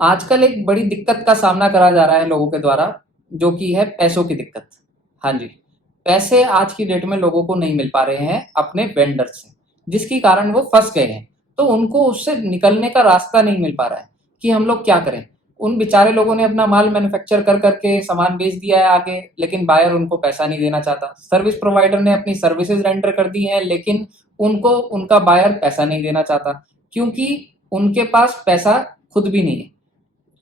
आजकल एक बड़ी दिक्कत का सामना करा जा रहा है लोगों के द्वारा, जो कि है पैसों की दिक्कत। हाँ जी, पैसे आज की डेट में लोगों को नहीं मिल पा रहे हैं अपने वेंडर से, जिसके कारण वो फँस गए हैं। तो उनको उससे निकलने का रास्ता नहीं मिल पा रहा है कि हम लोग क्या करें? उन बेचारे लोगों ने अपना माल मैन्युफैक्चर कर कर के सामान बेच दिया है आगे, लेकिन बायर उनको पैसा नहीं देना चाहता। सर्विस प्रोवाइडर ने अपनी सर्विसेज़ रेंडर कर दी हैं, लेकिन उनको उनका बायर पैसा नहीं देना चाहता, क्योंकि उनके पास पैसा खुद भी नहीं है।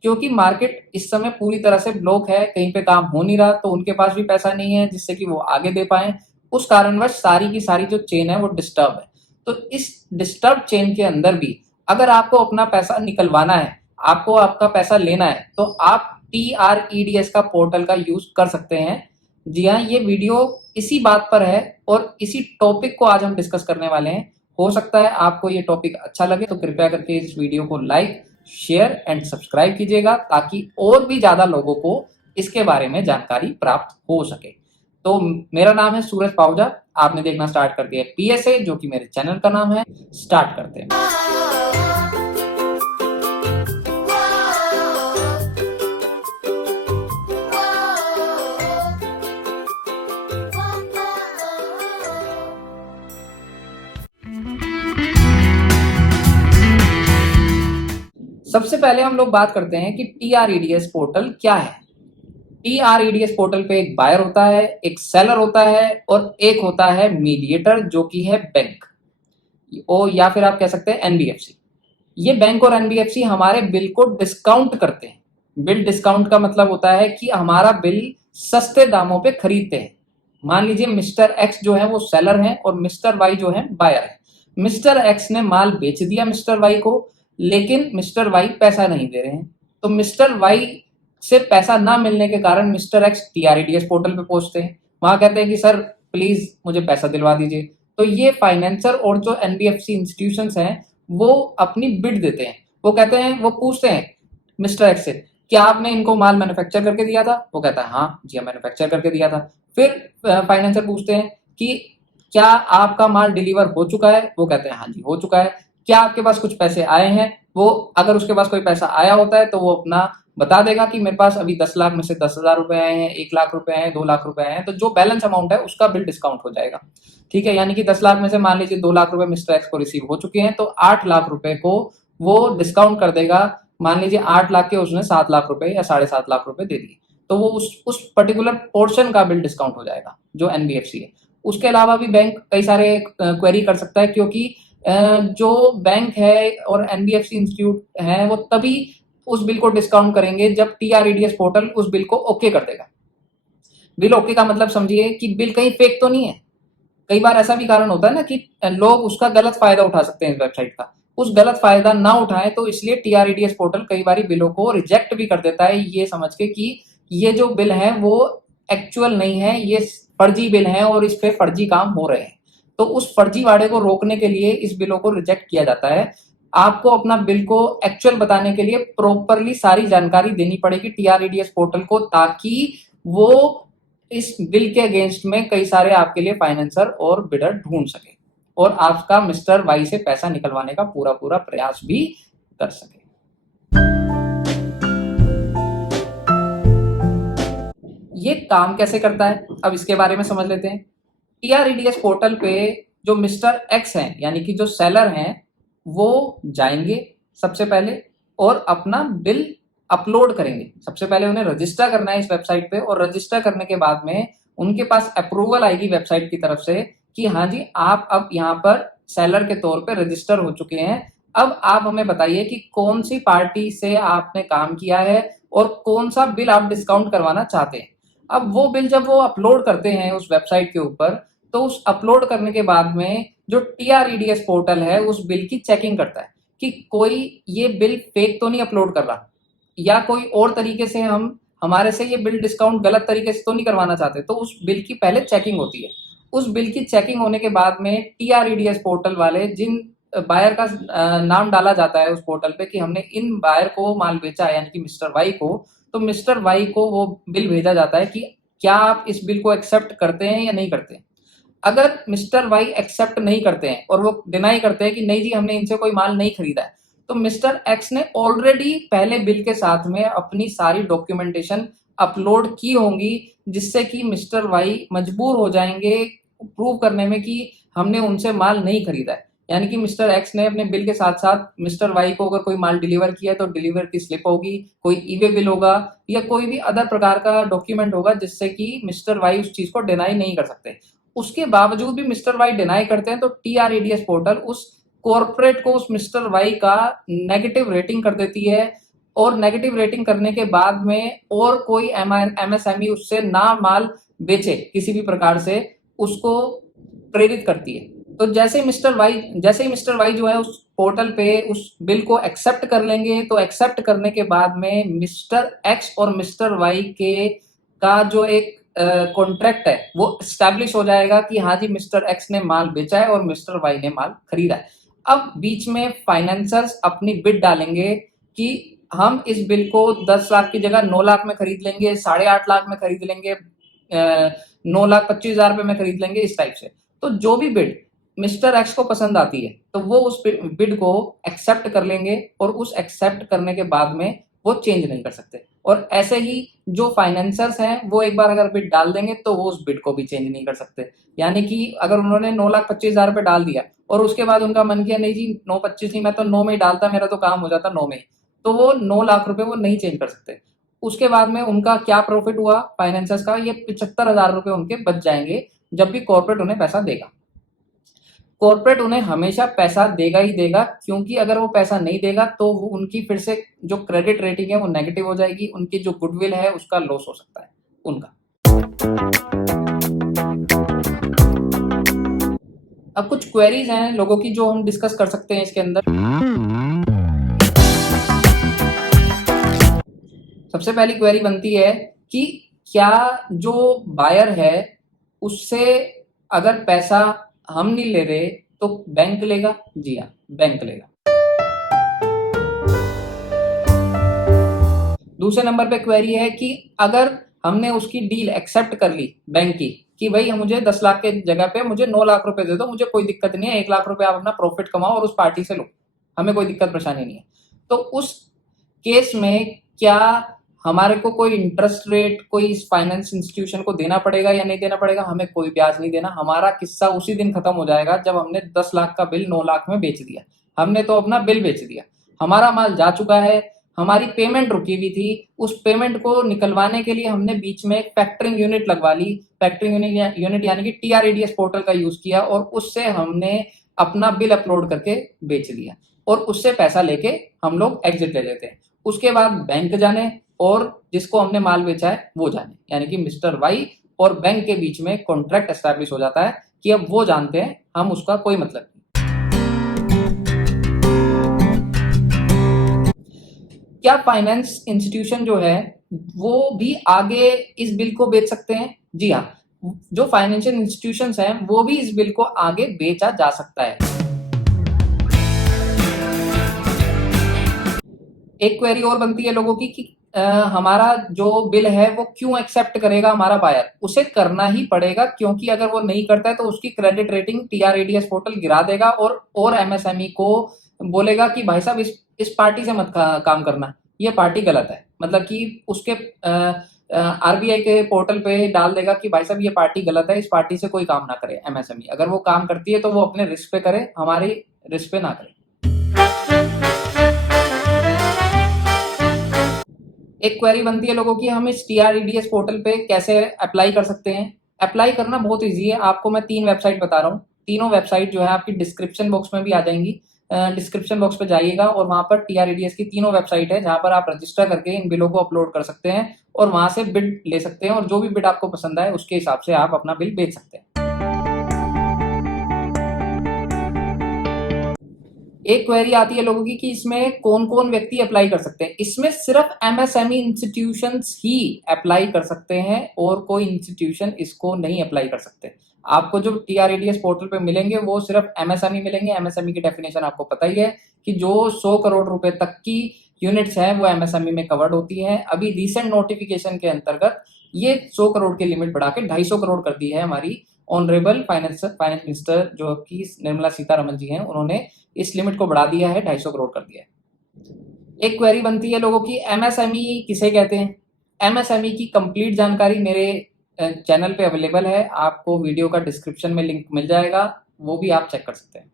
क्योंकि मार्केट इस समय पूरी तरह से ब्लॉक है, कहीं पे काम हो नहीं रहा, तो उनके पास भी पैसा नहीं है जिससे कि वो आगे दे पाएँ। उस कारणवश सारी की सारी जो चेन है वो डिस्टर्ब है। तो इस डिस्टर्ब चेन के अंदर भी अगर आपको अपना पैसा निकलवाना है, आपको आपका पैसा लेना है, तो आप TREDS का पोर्टल का यूज़ कर सकते हैं। जी हाँ, ये वीडियो इसी बात पर है और इसी टॉपिक को आज हम डिस्कस करने वाले हैं। हो सकता है आपको ये टॉपिक अच्छा लगे, तो कृपया करके इस वीडियो को लाइक, शेयर एंड सब्सक्राइब कीजिएगा, ताकि और भी ज़्यादा लोगों को इसके बारे में जानकारी प्राप्त हो सके। तो मेरा नाम है सूरज पाहुजा, आपने देखना स्टार्ट कर दिया PSA, जो कि मेरे चैनल का नाम है। स्टार्ट करते हैं। सबसे पहले हम लोग बात करते हैं कि TREDS पोर्टल क्या है। TREDS पोर्टल पे एक बायर होता है, एक सेलर होता है और एक होता है मीडिएटर, जो कि है बैंक और या फिर आप कह सकते हैं NBFC। ये बैंक और NBFC हमारे बिल को डिस्काउंट करते हैं। बिल डिस्काउंट का मतलब होता है कि हमारा बिल सस्ते दामों पे खरीदते हैं। मान लीजिए मिस्टर एक्स जो है वो सेलर है और मिस्टर वाई जो है बायर है। मिस्टर एक्स ने माल बेच दिया मिस्टर वाई को, लेकिन मिस्टर वाई पैसा नहीं दे रहे हैं। तो मिस्टर वाई से पैसा ना मिलने के कारण मिस्टर एक्स TREDS पोर्टल पे पहुंचते हैं। वहां कहते हैं कि सर प्लीज मुझे पैसा दिलवा दीजिए। तो ये फाइनेंसर और जो NBFC इंस्टीट्यूशंस हैं वो अपनी बिड देते हैं। वो कहते हैं, वो पूछते हैं मिस्टर एक्स से, क्या आपने इनको माल मैन्युफैक्चर करके दिया था? वो कहता है हाँ जी, मैन्युफैक्चर करके दिया था। फिर फाइनेंसर पूछते हैं कि क्या आपका माल डिलीवर हो चुका है? वो कहते हैं हाँ जी हो चुका है। क्या आपके पास कुछ पैसे आए हैं? वो अगर उसके पास कोई पैसा आया होता है तो वो अपना बता देगा कि मेरे पास अभी 10 लाख में से 10,000 रुपए आए हैं, 1 लाख रुपए आए हैं, 2 लाख रुपए आए हैं। तो जो बैलेंस अमाउंट है उसका बिल डिस्काउंट हो जाएगा। ठीक है, यानी कि 10 लाख में से मान लीजिए 2 लाख रुपए मिस्टर एक्स को रिसीव हो चुके हैं, तो 8 लाख रुपए को वो डिस्काउंट कर देगा। मान लीजिए 8 लाख के उसने 7 लाख रुपए या 7.5 लाख रुपए दे दिए, तो वो उस पर्टिकुलर पोर्शन का बिल डिस्काउंट हो जाएगा जो NBFC है। उसके अलावा भी बैंक कई सारे क्वेरी कर सकता है, क्योंकि जो बैंक है और NBFC इंस्टीट्यूट है वो तभी उस बिल को डिस्काउंट करेंगे जब TREDS पोर्टल उस बिल को ओके कर देगा। बिल ओके का मतलब समझिए कि बिल कहीं फेक तो नहीं है। कई बार ऐसा भी कारण होता है ना कि लोग उसका गलत फायदा उठा सकते हैं इस वेबसाइट का। उस गलत फायदा ना उठाएं, तो इसलिए TREDS पोर्टल कई बार बिलों को रिजेक्ट भी कर देता है, ये समझ के कि ये जो बिल है वो एक्चुअल नहीं है, ये फर्जी बिल है और इस पे फर्जी काम हो रहे हैं। तो उस फर्जीवाड़े को रोकने के लिए इस बिलों को रिजेक्ट किया जाता है। आपको अपना बिल को एक्चुअल बताने के लिए प्रॉपरली सारी जानकारी देनी पड़ेगी TREDS पोर्टल को, ताकि वो इस बिल के अगेंस्ट में कई सारे आपके लिए फाइनेंसर और बिडर ढूंढ सके और आपका मिस्टर वाई से पैसा निकलवाने का पूरा पूरा प्रयास भी कर सके। ये काम कैसे करता है, अब इसके बारे में समझ लेते हैं। TREDS पोर्टल पे जो मिस्टर एक्स हैं, यानी कि जो सेलर हैं, वो जाएंगे सबसे पहले और अपना बिल अपलोड करेंगे। सबसे पहले उन्हें रजिस्टर करना है इस वेबसाइट पे, और रजिस्टर करने के बाद में उनके पास अप्रूवल आएगी वेबसाइट की तरफ से कि हाँ जी आप अब यहाँ पर सेलर के तौर पे रजिस्टर हो चुके हैं। अब आप हमें बताइए कि कौन सी पार्टी से आपने काम किया है और कौन सा बिल आप डिस्काउंट करवाना चाहते हैं। अब वो बिल जब वो अपलोड करते हैं उस वेबसाइट के ऊपर, तो उस अपलोड करने के बाद में जो TREDS पोर्टल है उस बिल की चेकिंग करता है कि कोई ये बिल फेक तो नहीं अपलोड कर रहा, या कोई और तरीके से हमारे से ये बिल डिस्काउंट गलत तरीके से तो नहीं करवाना चाहते। तो उस बिल की पहले चेकिंग होती है। उस बिल की चेकिंग होने के बाद में TREDS पोर्टल वाले, जिन बायर का नाम डाला जाता है उस पोर्टल पे कि हमने इन बायर को माल बेचा है, यानी कि मिस्टर वाई को, तो मिस्टर वाई को वो बिल भेजा जाता है कि क्या आप इस बिल को एक्सेप्ट करते हैं या नहीं करते हैं। अगर मिस्टर वाई एक्सेप्ट नहीं करते हैं और वो डिनाई करते हैं कि नहीं जी हमने इनसे कोई माल नहीं खरीदा है, तो मिस्टर एक्स ने ऑलरेडी पहले बिल के साथ में अपनी सारी डॉक्यूमेंटेशन अपलोड की होंगी, जिससे कि मिस्टर वाई मजबूर हो जाएंगे प्रूव करने में कि हमने उनसे माल नहीं खरीदा है। यानी कि मिस्टर एक्स ने अपने बिल के साथ साथ मिस्टर वाई को अगर कोई माल डिलीवर किया है तो डिलीवर की स्लिप होगी, कोई ईवे बिल होगा या कोई भी अदर प्रकार का डॉक्यूमेंट होगा, जिससे कि मिस्टर वाई उस चीज को डिनाई नहीं कर सकते। उसके बावजूद भी मिस्टर वाई डिनाई करते हैं तो TRADS पोर्टल उस कॉर्पोरेट को, उस मिस्टर वाई का नेगेटिव रेटिंग कर देती है, और नेगेटिव रेटिंग करने के बाद में और कोई MSME उससे ना माल बेचे किसी भी प्रकार से, उसको प्रेरित करती है। तो जैसे ही मिस्टर वाई जो है उस पोर्टल पे उस बिल को एक्सेप्ट कर लेंगे, तो एक्सेप्ट करने के बाद में मिस्टर एक्स और मिस्टर वाई के का जो एक कॉन्ट्रैक्ट है वो स्टैब्लिश हो जाएगा कि हाँ जी मिस्टर एक्स ने माल बेचा है और मिस्टर वाई ने माल खरीदा है। अब बीच में फाइनेंसर्स अपनी बिड डालेंगे कि हम इस बिल को 10 लाख की जगह 9 लाख में खरीद लेंगे, 8.5 लाख में खरीद लेंगे, 9,25,000 रुपए में खरीद लेंगे, इस टाइप से। तो जो भी बिड मिस्टर एक्स को पसंद आती है तो वो उस बिड को एक्सेप्ट कर लेंगे, और उस एक्सेप्ट करने के बाद में वो चेंज नहीं कर सकते। और ऐसे ही जो फाइनेंसर्स हैं वो एक बार अगर बिड डाल देंगे तो वो उस बिड को भी चेंज नहीं कर सकते। यानी कि अगर उन्होंने 9,25,000 रुपए डाल दिया और उसके बाद उनका मन किया नहीं जी 9,25 नहीं, मैं तो 9 में ही डालता, मेरा तो काम हो जाता 9 में, तो वो 9 लाख रुपए वो नहीं चेंज कर सकते। उसके बाद में उनका क्या प्रॉफिट हुआ फाइनेंसर्स का, ये 75,000 रुपए उनके बच जाएंगे जब भी कॉर्पोरेट उन्हें पैसा देगा। कॉर्पोरेट उन्हें हमेशा पैसा देगा ही देगा, क्योंकि अगर वो पैसा नहीं देगा तो वो उनकी फिर से जो क्रेडिट रेटिंग है वो नेगेटिव हो जाएगी, उनकी जो गुडविल है उसका लॉस हो सकता है उनका। अब कुछ क्वेरीज हैं लोगों की जो हम डिस्कस कर सकते हैं इसके अंदर। सबसे पहली क्वेरी बनती है कि क्या जो बायर है उससे अगर पैसा हम नहीं ले रहे तो बैंक लेगा? जी हाँ, बैंक लेगा। दूसरे नंबर पे क्वेरी है कि अगर हमने उसकी डील एक्सेप्ट कर ली बैंक की कि भाई मुझे 10 लाख के जगह पे मुझे 9 लाख रुपए दे दो, मुझे कोई दिक्कत नहीं है, 1 लाख रुपए आप अपना प्रॉफिट कमाओ और उस पार्टी से लो, हमें कोई दिक्कत परेशानी नहीं है। तो उस केस में क्या हमारे को कोई इंटरेस्ट रेट कोई इस फाइनेंस इंस्टीट्यूशन को देना पड़ेगा या नहीं देना पड़ेगा? हमें कोई ब्याज नहीं देना। हमारा किस्सा उसी दिन खत्म हो जाएगा जब हमने 10 लाख का बिल 9 लाख में बेच दिया। हमने तो अपना बिल बेच दिया, हमारा माल जा चुका है, हमारी पेमेंट रुकी हुई थी, उस पेमेंट को निकलवाने के लिए हमने बीच में एक फैक्टरिंग यूनिट लगवा ली। फैक्टरिंग यूनिट यानी कि TRADS पोर्टल का यूज किया और उससे हमने अपना बिल अपलोड करके बेच दिया, और उससे पैसा लेके हम लोग एग्जिट ले लेते हैं। उसके बाद बैंक जाने और जिसको हमने माल बेचा है वो जाने, यानी कि मिस्टर वाई और बैंक के बीच में कॉन्ट्रैक्ट एस्टैब्लिश हो जाता है कि अब वो जानते हैं, हम उसका कोई मतलब नहीं। क्या फाइनेंस इंस्टीट्यूशन जो है वो भी आगे इस बिल को बेच सकते हैं? जी हाँ, जो फाइनेंशियल इंस्टीट्यूशंस हैं वो भी इस बिल को आगे बेचा जा सकता है। एक क्वेरी और बनती है लोगों की कि हमारा जो बिल है वो क्यों एक्सेप्ट करेगा हमारा बायर? उसे करना ही पड़ेगा, क्योंकि अगर वो नहीं करता है तो उसकी क्रेडिट रेटिंग TRADS पोर्टल गिरा देगा और MSME को बोलेगा कि भाई साहब इस पार्टी से मत काम करना, ये पार्टी गलत है। मतलब कि उसके RBI के पोर्टल पे डाल देगा कि भाई साहब ये पार्टी गलत है, इस पार्टी से कोई काम ना करे MSME। अगर वो काम करती है तो वो अपने रिस्क पे करे, हमारी रिस्क पे ना करे। एक क्वेरी बनती है लोगों की, हम इस TRADS पोर्टल पे कैसे अप्लाई कर सकते हैं? अप्लाई करना बहुत इजी है। आपको मैं 3 वेबसाइट बता रहा हूँ। तीनों वेबसाइट जो है आपकी डिस्क्रिप्शन बॉक्स में भी आ जाएंगी। डिस्क्रिप्शन बॉक्स पे जाइएगा और वहां पर TRADS की तीनों वेबसाइट है जहां पर आप रजिस्टर करके इन बिलों को अपलोड कर सकते हैं और वहां से बिड ले सकते हैं, और जो भी बिड आपको पसंद आए उसके हिसाब से आप अपना बिल बेच सकते हैं। एक क्वेरी आती है लोगों की कि इसमें कौन कौन व्यक्ति अप्लाई कर सकते हैं? इसमें सिर्फ MSME इंस्टीट्यूशंस ही अप्लाई कर सकते हैं और कोई इंस्टीट्यूशन इसको नहीं अप्लाई कर सकते। आपको जो TRADS पोर्टल पे मिलेंगे वो सिर्फ MSME मिलेंगे। MSME की डेफिनेशन आपको पता ही है कि जो 100 करोड़ रुपए तक की यूनिट्स है वो MSME में कवर्ड होती है। अभी रिसेंट नोटिफिकेशन के अंतर्गत ये 100 करोड़ की लिमिट बढ़ा के 250 करोड़ कर दी है हमारी ऑनरेबल फाइनेंस मिनिस्टर जो कि निर्मला सीतारमन जी हैं, उन्होंने इस लिमिट को बढ़ा दिया है, 250 करोड़ कर दिया है। एक क्वेरी बनती है लोगों की, एमएसएमई किसे कहते हैं? एमएसएमई की कंप्लीट जानकारी मेरे चैनल पे अवेलेबल है, आपको वीडियो का डिस्क्रिप्शन में लिंक मिल जाएगा, वो भी आप चेक कर सकते हैं।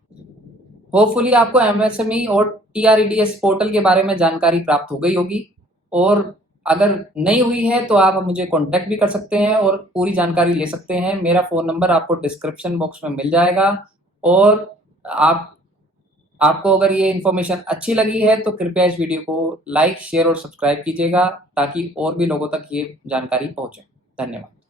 होपफुली आपको एमएसएमई और टीआरईडीएस पोर्टल के बारे में जानकारी प्राप्त हो गई होगी, और अगर नहीं हुई है तो आप मुझे कांटेक्ट भी कर सकते हैं और पूरी जानकारी ले सकते हैं। मेरा फ़ोन नंबर आपको डिस्क्रिप्शन बॉक्स में मिल जाएगा, और आप आपको अगर ये इन्फॉर्मेशन अच्छी लगी है तो कृपया इस वीडियो को लाइक, शेयर और सब्सक्राइब कीजिएगा, ताकि और भी लोगों तक ये जानकारी पहुंचे। धन्यवाद।